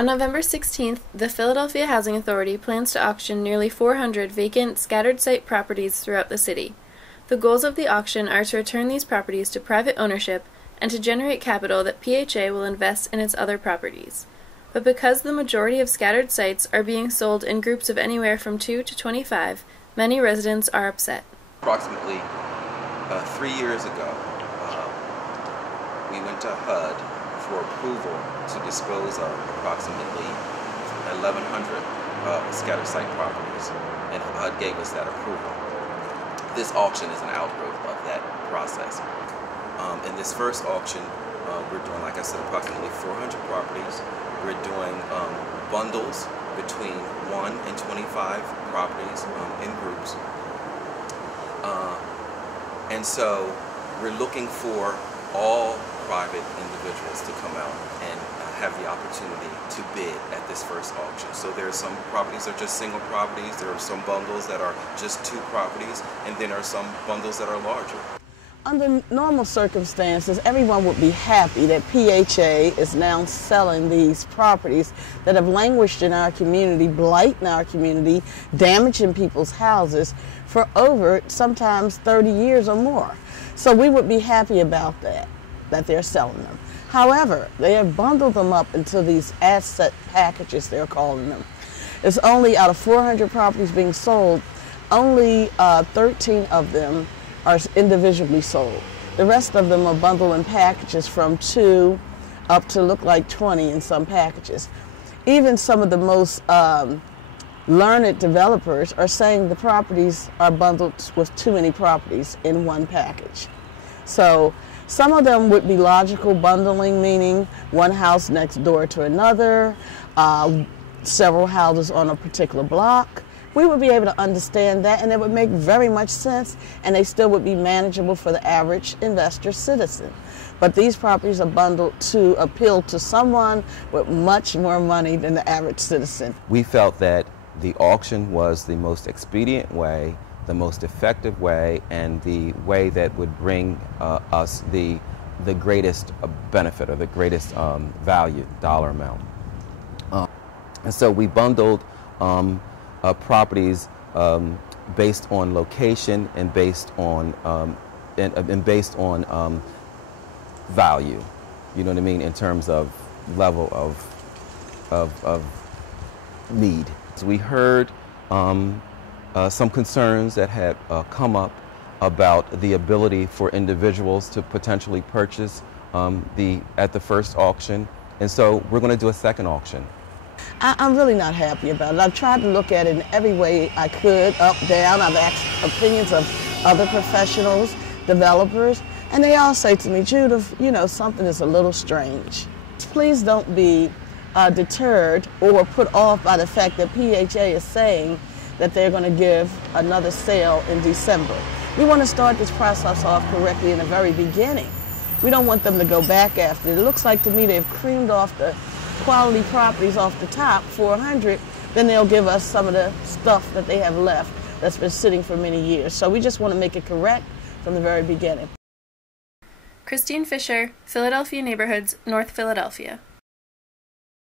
On November 16th, the Philadelphia Housing Authority plans to auction nearly 400 vacant, scattered site properties throughout the city. The goals of the auction are to return these properties to private ownership and to generate capital that PHA will invest in its other properties. But because the majority of scattered sites are being sold in groups of anywhere from 2 to 25, many residents are upset. Approximately 3 years ago, we went to HUD for approval to dispose of approximately 1,100 scattered site properties, and HUD gave us that approval. This auction is an outgrowth of that process. In this first auction, we're doing, like I said, approximately 400 properties. We're doing bundles between 1 and 25 properties in groups. And so we're looking for all private individuals to come out and have the opportunity to bid at this first auction. So there are some properties that are just single properties, there are some bundles that are just 2 properties, and then there are some bundles that are larger. Under normal circumstances, everyone would be happy that PHA is now selling these properties that have languished in our community, blighting our community, damaging people's houses for over sometimes 30 years or more. So we would be happy about that they're selling them. However, they have bundled them up into these asset packages, they're calling them. It's only out of 400 properties being sold, only 13 of them are individually sold. The rest of them are bundled in packages from 2 up to look like 20 in some packages. Even some of the most learned developers are saying the properties are bundled with too many properties in one package. So some of them would be logical bundling, meaning one house next door to another, several houses on a particular block. We would be able to understand that, and it would make very much sense, and they still would be manageable for the average investor citizen. But these properties are bundled to appeal to someone with much more money than the average citizen. We felt that the auction was the most expedient way, the most effective way, and the way that would bring us the greatest benefit or the greatest value, dollar amount. And so we bundled properties based on location and based on value. You know what I mean, in terms of level of need. So we heard some concerns that had come up about the ability for individuals to potentially purchase at the first auction, and so we're going to do a second auction. I'm really not happy about it. I've tried to look at it in every way I could, up, down. I've asked opinions of other professionals, developers, and they all say to me, Judith, you know, something is a little strange. Please don't be deterred or put off by the fact that PHA is saying that they're going to give another sale in December. We want to start this process off correctly in the very beginning. We don't want them to go back after it. It looks like to me they've creamed off the quality properties off the top, 400, then they'll give us some of the stuff that they have left that's been sitting for many years. So we just want to make it correct from the very beginning. Christine Fisher, Philadelphia Neighborhoods, North Philadelphia.